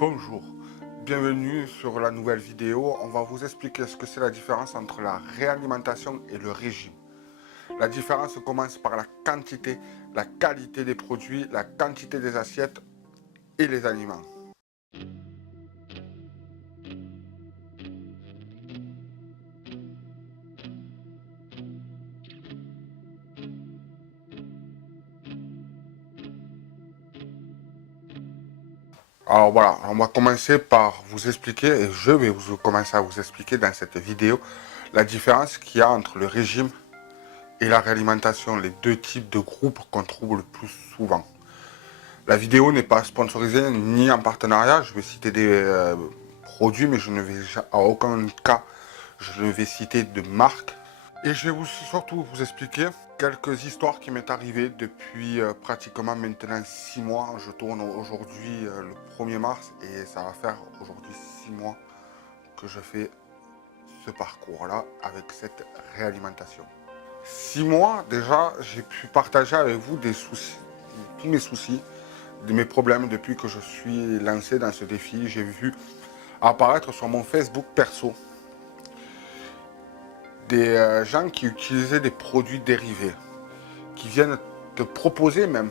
Bonjour, bienvenue sur la nouvelle vidéo. On va vous expliquer ce que c'est la différence entre la réalimentation et le régime. La différence commence par la quantité, la qualité des produits, la quantité des assiettes et les aliments. Alors voilà, on va commencer par vous expliquer, et je vais vous commencer à vous expliquer dans cette vidéo, la différence qu'il y a entre le régime et la réalimentation, les deux types de groupes qu'on trouve le plus souvent. La vidéo n'est pas sponsorisée ni en partenariat, je vais citer des produits, mais je ne vais à aucun cas, je ne vais citer de marque. Et je vais surtout vous expliquer quelques histoires qui m'est arrivées depuis pratiquement maintenant 6 mois. Je tourne aujourd'hui le 1er mars et ça va faire aujourd'hui 6 mois que je fais ce parcours-là avec cette réalimentation. 6 mois déjà, j'ai pu partager avec vous des soucis, tous mes soucis, de mes problèmes depuis que je suis lancé dans ce défi. J'ai vu apparaître sur mon Facebook perso des gens qui utilisaient des produits dérivés, qui viennent te proposer même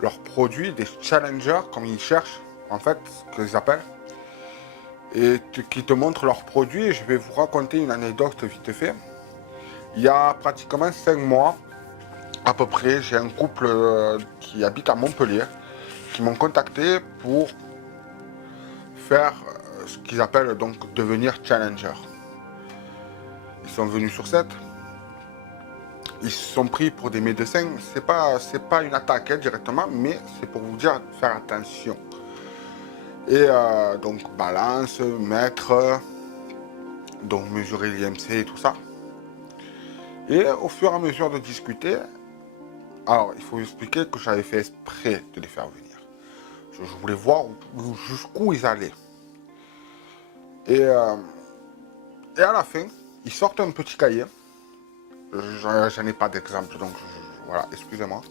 leurs produits, des challengers comme ils cherchent, en fait, ce qu'ils appellent, et qui te montrent leurs produits. Et je vais vous raconter une anecdote vite fait. Il y a pratiquement 5 mois, à peu près, j'ai un couple qui habite à Montpellier, qui m'ont contacté pour faire ce qu'ils appellent donc devenir challenger. Ils sont venus sur set, ils se sont pris pour des médecins. C'est pas une attaque directement, mais c'est pour vous dire de faire attention. Et donc balance, mètre, donc mesurer l'IMC et tout ça. Et au fur et à mesure de discuter, alors il faut expliquer que j'avais fait exprès de les faire venir. Je voulais voir jusqu'où ils allaient. Et à la fin, ils sortent un petit cahier. J'en ai pas d'exemple, donc voilà, excusez-moi.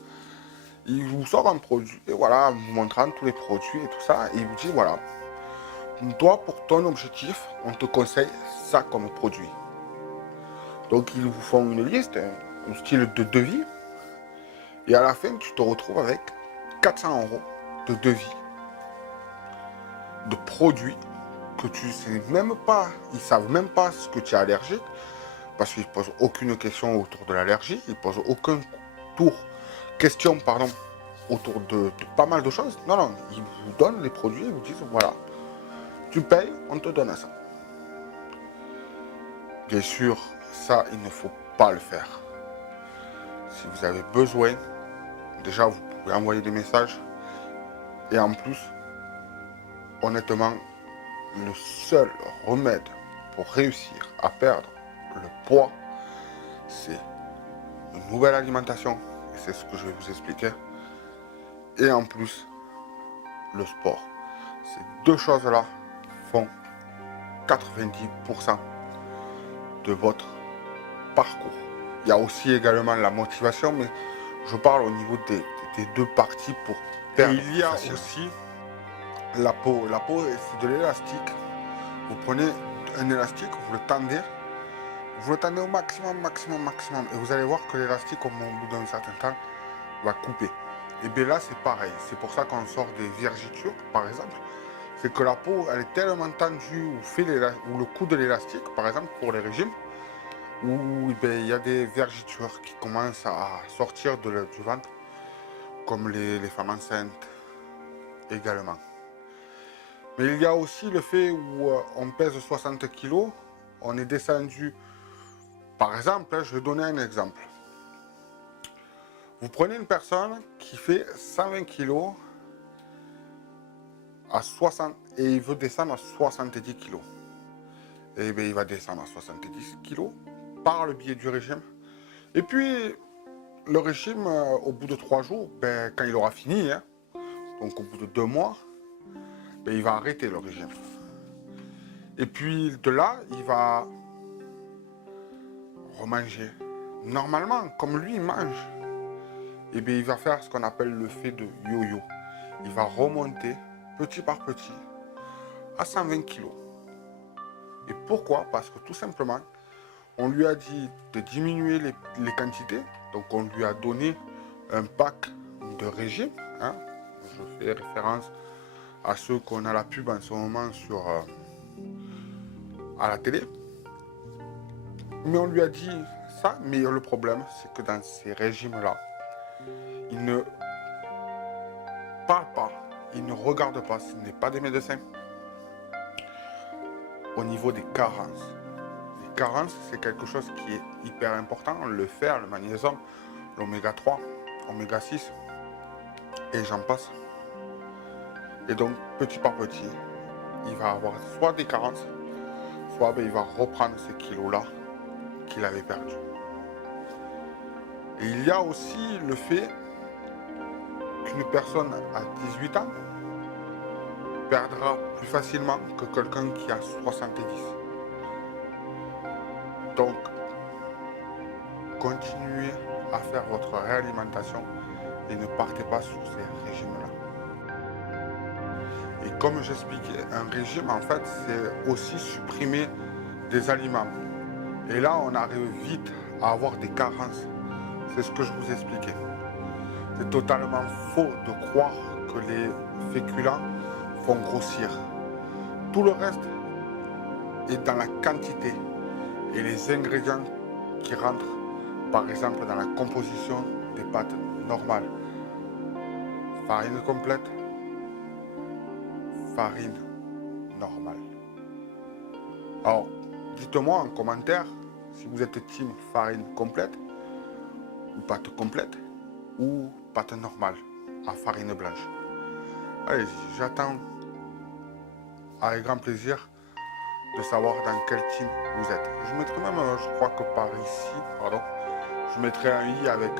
Il vous sort un produit, et voilà, vous montrant tous les produits et tout ça, et il vous dit voilà, toi pour ton objectif, on te conseille ça comme produit. Donc ils vous font une liste, un style de devis, et à la fin tu te retrouves avec 400 € de devis, de produits que tu sais même pas, ils savent même pas ce que tu es allergique, parce qu'ils ne posent aucune question autour de l'allergie, ils ne posent aucun question autour de pas mal de choses. Non, non, ils vous donnent les produits, ils vous disent voilà, tu payes, on te donne ça. Bien sûr, ça, il ne faut pas le faire. Si vous avez besoin, déjà, vous pouvez envoyer des messages. Et en plus, honnêtement, le seul remède pour réussir à perdre le poids, c'est une nouvelle alimentation. Et c'est ce que je vais vous expliquer. Et en plus, le sport. Ces deux choses-là font 90% de votre parcours. Il y a aussi également la motivation, mais je parle au niveau des deux parties pour perdre. Et il y a aussi la peau. La peau, c'est de l'élastique. Vous prenez un élastique, vous le tendez au maximum, maximum. Et vous allez voir que l'élastique, au bout d'un certain temps, va couper. Et bien là, c'est pareil. C'est pour ça qu'on sort des vergitures, par exemple. C'est que la peau, elle est tellement tendue, ou le coup de l'élastique, par exemple, pour les régimes, où il y a des vergitures qui commencent à sortir du ventre, comme les femmes enceintes également. Mais il y a aussi le fait où on pèse 60 kg, on est descendu, par exemple, je vais donner un exemple. Vous prenez une personne qui fait 120 kg à 60 et il veut descendre à 70 kg. Et bien il va descendre à 70 kg par le biais du régime. Et puis le régime, au bout de 3 jours, quand il aura fini, hein, donc au bout de 2 mois, il va arrêter le régime. Et puis de là, il va remanger. Normalement, comme lui, il mange. Et il va faire ce qu'on appelle le fait de yo-yo. Il va remonter petit par petit. à 120 kilos. Et pourquoi? Parce que tout simplement, on lui a dit de diminuer les quantités. Donc on lui a donné un pack de régime. Hein. Je fais référence à ceux qu'on a la pub en ce moment à la télé. Mais on lui a dit ça, mais le problème, c'est que dans ces régimes-là, ils ne parlent pas, ils ne regardent pas, ce n'est pas des médecins. Au niveau des carences. Les carences, c'est quelque chose qui est hyper important. Le fer, le magnésium, l'oméga 3, oméga 6, et j'en passe. Et donc, petit par petit, il va avoir soit des carences, soit il va reprendre ces kilos-là qu'il avait perdus. Et il y a aussi le fait qu'une personne à 18 ans perdra plus facilement que quelqu'un qui a 70. Donc, continuez à faire votre réalimentation et ne partez pas sur ces régimes-là. Et comme j'expliquais, un régime, en fait, c'est aussi supprimer des aliments. Et là, on arrive vite à avoir des carences. C'est ce que je vous expliquais. C'est totalement faux de croire que les féculents font grossir. Tout le reste est dans la quantité et les ingrédients qui rentrent, par exemple, dans la composition des pâtes normales. Farine complète, farine normale. Alors, dites-moi en commentaire si vous êtes team farine complète ou pâte complète ou pâte normale à farine blanche. Allez, j'attends avec grand plaisir de savoir dans quel team vous êtes. Je mettrai même, je crois que par ici, pardon, je mettrai un i avec,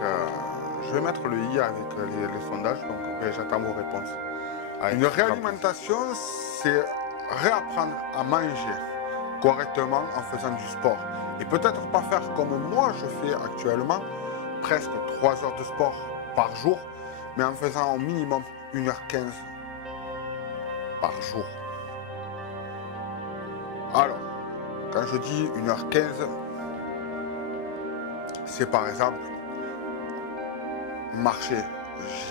je vais mettre le i avec les sondages, donc j'attends vos réponses. Une réalimentation, c'est réapprendre à manger correctement en faisant du sport. Et peut-être pas faire comme moi je fais actuellement, presque 3 heures de sport par jour, mais en faisant au minimum 1h15 par jour. Alors, quand je dis 1h15, c'est par exemple marcher.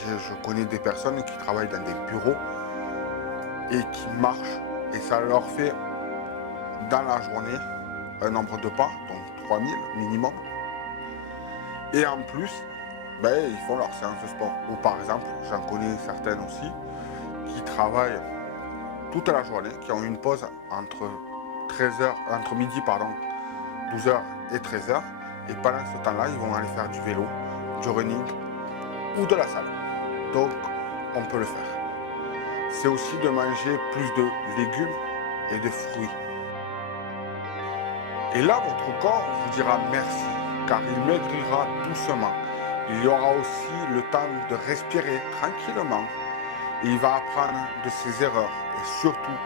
Je connais des personnes qui travaillent dans des bureaux et qui marchent et ça leur fait dans la journée un nombre de pas, donc 3000 minimum. Et en plus, ils font leur séance de sport. Ou par exemple, j'en connais certaines aussi qui travaillent toute la journée, qui ont une pause entre midi, 12h et 13h. Et pendant ce temps-là, ils vont aller faire du vélo, du running ou de la salle. Donc, on peut le faire. C'est aussi de manger plus de légumes et de fruits. Et là, votre corps vous dira merci, car il maigrira doucement. Il y aura aussi le temps de respirer tranquillement et il va apprendre de ses erreurs. Et surtout,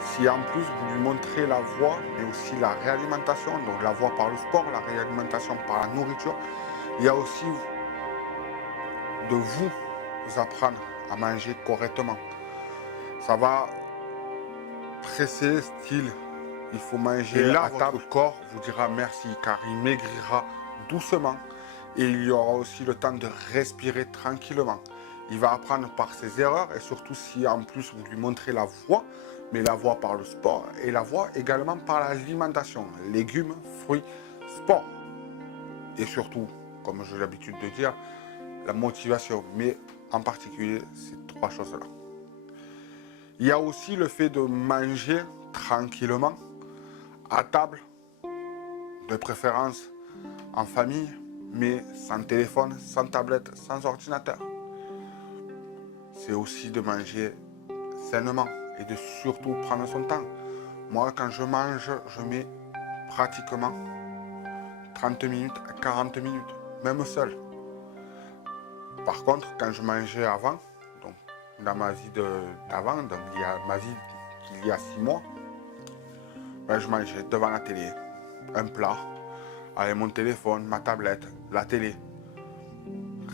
si en plus vous lui montrez la voie, mais aussi la réalimentation, donc la voie par le sport, la réalimentation par la nourriture, il y a aussi de vous apprendre à manger correctement. Ça va presser, style, il faut manger et là, à table. Votre corps vous dira merci, car il maigrira doucement. Et il y aura aussi le temps de respirer tranquillement. Il va apprendre par ses erreurs et surtout si en plus vous lui montrez la voie, mais la voie par le sport et la voie également par l'alimentation, légumes, fruits, sport. Et surtout, comme j'ai l'habitude de dire, la motivation, mais en particulier ces 3 choses-là. Il y a aussi le fait de manger tranquillement, à table, de préférence en famille, mais sans téléphone, sans tablette, sans ordinateur. C'est aussi de manger sainement et de surtout prendre son temps. Moi, quand je mange, je mets pratiquement 30 minutes à 40 minutes, même seul. Par contre, quand je mangeais avant, donc dans ma vie d'avant, donc il y a ma vie qu'il y a 6 mois, je mangeais devant la télé, un plat, avec mon téléphone, ma tablette, la télé.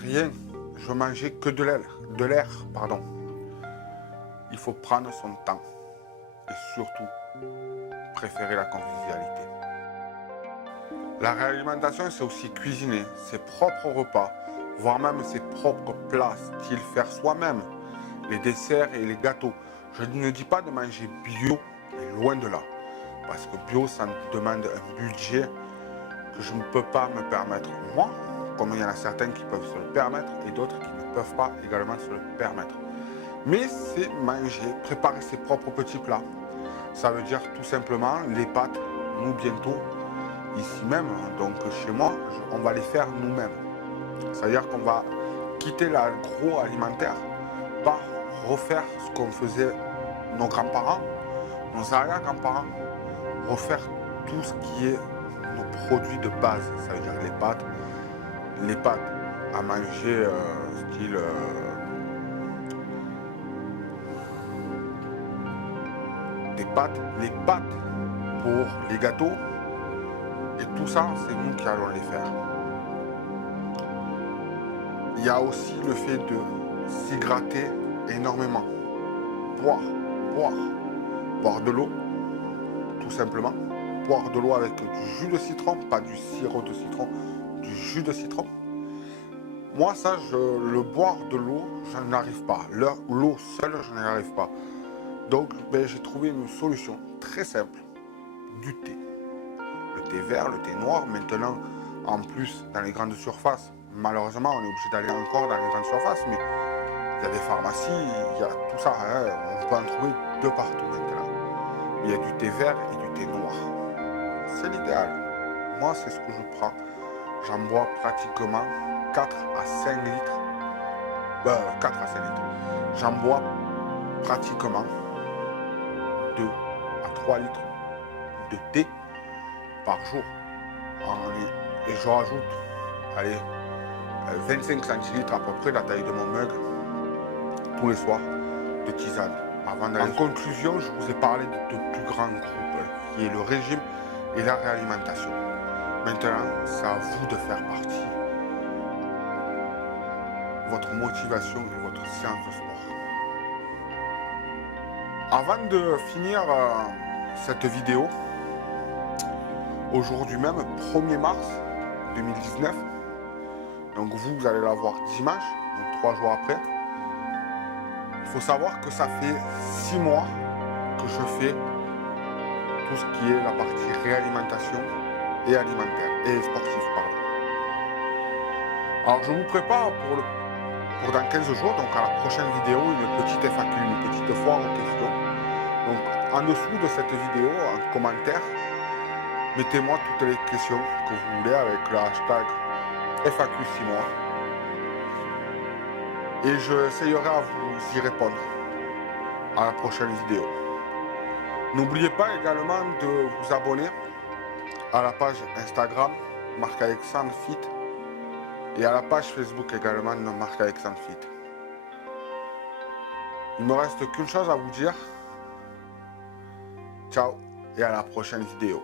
Rien, je mangeais que de l'air, Il faut prendre son temps. et surtout, préférez la convivialité. La réalimentation, c'est aussi cuisiner ses propres repas, voire même ses propres plats, style faire soi-même, les desserts et les gâteaux. Je ne dis pas de manger bio, mais loin de là. Parce que bio, ça demande un budget que je ne peux pas me permettre moi, comme il y en a certains qui peuvent se le permettre et d'autres qui ne peuvent pas également se le permettre. Mais c'est manger, préparer ses propres petits plats. Ça veut dire tout simplement les pâtes, nous bientôt, ici même, donc chez moi, on va les faire nous-mêmes. C'est-à-dire qu'on va quitter l'agroalimentaire par refaire ce qu'on faisait nos grands-parents, nos arrière-grands-parents, refaire tout ce qui est nos produits de base, ça veut dire les pâtes à manger style les pâtes pour les gâteaux, et tout ça, c'est nous qui allons les faire. Il y a aussi le fait de s'hydrater énormément, boire de l'eau, tout simplement, boire de l'eau avec du jus de citron, pas du sirop de citron, du jus de citron. Moi, ça, le boire de l'eau, je n'arrive pas. L'eau seule, je n'y arrive pas. Donc, j'ai trouvé une solution très simple, du thé. Le thé vert, le thé noir. Maintenant, en plus, dans les grandes surfaces, malheureusement, on est obligé d'aller encore dans les grandes surfaces, mais il y a des pharmacies, il y a tout ça, hein, on peut en trouver de partout maintenant. Il y a du thé vert et du thé noir. C'est l'idéal. Moi, c'est ce que je prends. J'en bois pratiquement 4 à 5 litres. 4 à 5 litres. J'en bois pratiquement 2 à 3 litres de thé par jour. Et je rajoute, allez, 25 centilitres à peu près, la taille de mon mug, tous les soirs, de tisane. En conclusion, je vous ai parlé de deux plus grands groupes, qui est le régime et la réalimentation. Maintenant, c'est à vous de faire partie. Votre motivation et votre séance de sport. Avant de finir cette vidéo, aujourd'hui même, 1er mars 2019, donc vous allez la voir dimanche, donc 3 jours après, il faut savoir que ça fait 6 mois que je fais tout ce qui est la partie réalimentation et alimentaire, et sportif, pardon. Alors je vous prépare pour dans 15 jours, donc à la prochaine vidéo, une petite FAQ, une petite foire aux questions. Donc en dessous de cette vidéo, en commentaire, mettez-moi toutes les questions que vous voulez avec le hashtag FAQ 6 mois. Et j'essayerai à vous y répondre à la prochaine vidéo. N'oubliez pas également de vous abonner à la page Instagram Marc-Alexandre Fit et à la page Facebook également de Marc-Alexandre Fit. Il me reste qu'une chose à vous dire. Ciao et à la prochaine vidéo.